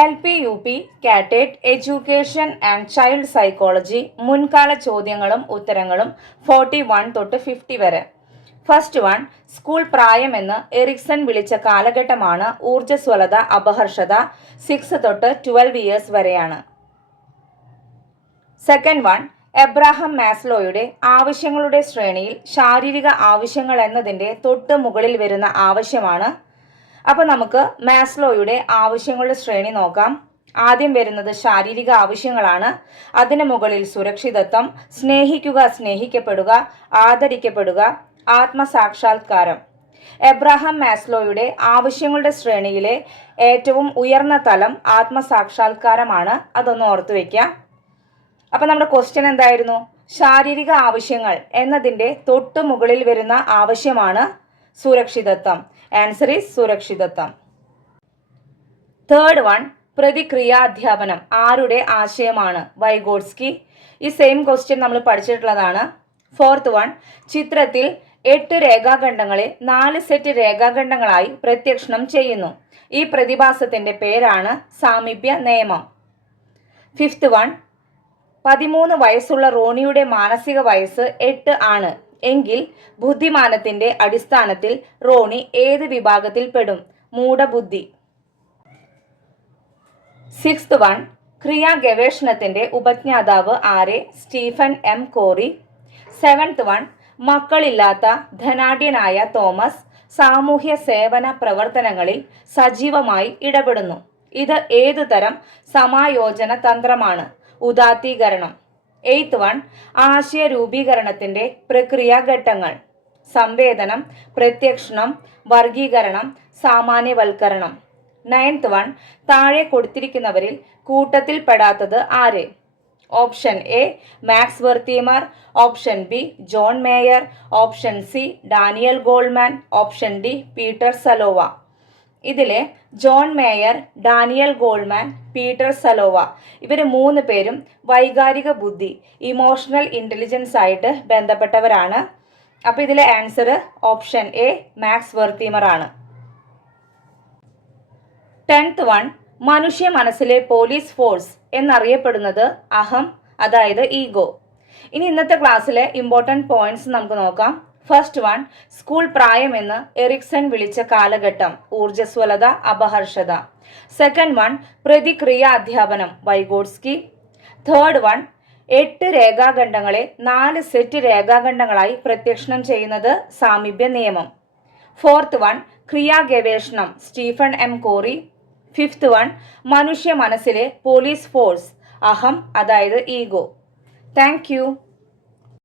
L P U P കാറ്റേറ്റ് education and child psychology മുൻകാല ചോദ്യങ്ങളും ഉത്തരങ്ങളും ഫോർട്ടി വൺ തൊട്ട് ഫിഫ്റ്റി വരെ. ഫസ്റ്റ് വൺ സ്കൂൾ പ്രായമെന്ന് എറിക്സൺ വിളിച്ച കാലഘട്ടമാണ് ഊർജസ്വലത അപഹർഷത സിക്സ് തൊട്ട് ട്വൽവ് ഇയേഴ്സ് വരെയാണ്. സെക്കൻഡ് വൺ എബ്രാഹം മാസ്ലോയുടെ ആവശ്യങ്ങളുടെ ശ്രേണിയിൽ ശാരീരിക ആവശ്യങ്ങൾ എന്നതിന്റെ തൊട്ട് മുകളിൽ വരുന്ന ആവശ്യമാണ് അപ്പോൾ നമുക്ക് മാസ്ലോയുടെ ആവശ്യങ്ങളുടെ ശ്രേണി നോക്കാം. ആദ്യം വരുന്നത് ശാരീരിക ആവശ്യങ്ങളാണ്. അതിന് മുകളിൽ സുരക്ഷിതത്വം സ്നേഹിക്കുക സ്നേഹിക്കപ്പെടുക ആദരിക്കപ്പെടുക ആത്മസാക്ഷാത്കാരം. എബ്രഹാം മാസ്ലോയുടെ ആവശ്യങ്ങളുടെ ശ്രേണിയിലെ ഏറ്റവും ഉയർന്ന തലം ആത്മസാക്ഷാത്കാരമാണ്. അതൊന്ന് ഓർത്തു വയ്ക്കുക അപ്പം നമ്മുടെ ക്വസ്റ്റ്യൻ എന്തായിരുന്നു? ശാരീരിക ആവശ്യങ്ങൾ എന്നതിന്റെ തൊട്ടു മുകളിൽ വരുന്ന ആവശ്യമാണ് സുരക്ഷിതത്വം. ആൻസർ ഈസ് സുരക്ഷിതത്വം. തേർഡ് വൺ പ്രതിക്രിയാധ്യാപനം. ആരുടെ ആശയമാണ്? വൈഗോഡ്സ്കി ഈ സെയിം ക്വസ്റ്റ്യൻ നമ്മൾ പഠിച്ചിട്ടുള്ളതാണ്. ഫോർത്ത് വൺ ചിത്രത്തിൽ എട്ട് രേഖാഖണ്ഡങ്ങളെ നാല് സെറ്റ് രേഖാഖണ്ഡങ്ങളായി പ്രത്യക്ഷണം ചെയ്യുന്നു. ഈ പ്രതിഭാസത്തിന്റെ പേരാണ് സാമീപ്യ നിയമം. ഫിഫ്ത്ത് വൺ പതിമൂന്ന് വയസ്സുള്ള റോണിയുടെ മാനസിക വയസ്സ് എട്ട് ആണ്. എങ്കിൽ ബുദ്ധിമാനത്തിന്റെ അടിസ്ഥാനത്തിൽ റോണി ഏത് വിഭാഗത്തിൽ പെടും? മൂഢബുദ്ധി സിക്സ്ത് വൺ ക്രിയാ ഗവേഷണത്തിന്റെ ഉപജ്ഞാതാവ് ആരെ? Stephen M. Corey. Seventh one മക്കളില്ലാത്ത ധനാഢ്യനായ തോമസ് സാമൂഹ്യ സേവന പ്രവർത്തനങ്ങളിൽ സജീവമായി ഇടപെടുന്നു. ഇത് ഏതുതരം സമായോജന തന്ത്രമാണ്? ഉദാത്തീകരണം. എയ്ത്ത് വൺ ആശയ രൂപീകരണത്തിന്റെ പ്രക്രിയാഘട്ടങ്ങൾ. സംവേദനം പ്രത്യക്ഷണം വർഗീകരണം സാമാന്യവൽക്കരണം. നയൻത്ത് വൺ താഴെ കൊടുത്തിരിക്കുന്നവരിൽ കൂട്ടത്തിൽപ്പെടാത്തത് ആര്? Option A Max Wertheimer option B John Mayer. Option C Daniel Goleman option D Peter Salovey. ഇതിലെ John Mayer Daniel Goleman Peter Salovey ഇവർ മൂന്ന് പേരും വൈകാരിക ബുദ്ധി ഇമോഷണൽ ഇന്റലിജൻസ് ആയിട്ട് ബന്ധപ്പെട്ടവരാണ്. അപ്പോൾ ഇതിലെ answer option A Max Wertheimer ആണ്. ടെൻത്ത് വൺ മനുഷ്യ മനസ്സിലെ പോലീസ് ഫോഴ്സ് എന്നറിയപ്പെടുന്നത് അഹം അതായത് ഈഗോ. ഇനി ഇന്നത്തെ ക്ലാസ്സിലെ ഇമ്പോർട്ടന്റ് പോയിന്റ്സ് നമുക്ക് നോക്കാം. ഫസ്റ്റ് വൺ സ്കൂൾ പ്രായമെന്ന് എറിക്സൺ വിളിച്ച കാലഘട്ടം ഊർജസ്വലത അപഹർഷത. സെക്കൻഡ് വൺ പ്രതിക്രിയ അധ്യാപനം വൈഗോഡ്സ്കി. തേർഡ് വൺ എട്ട് രേഖാഖണ്ഡങ്ങളെ നാല് സെറ്റ് രേഖാഖണ്ഡങ്ങളായി പ്രത്യക്ഷണം ചെയ്യുന്നത് സാമീപ്യ നിയമം. ഫോർത്ത് വൺ ക്രിയാ ഗവേഷണം Stephen M Corey. Fifth one മനുഷ്യ മനസ്സിലെ പോലീസ് ഫോഴ്സ് അഹം അതായത് ഈഗോ താങ്ക്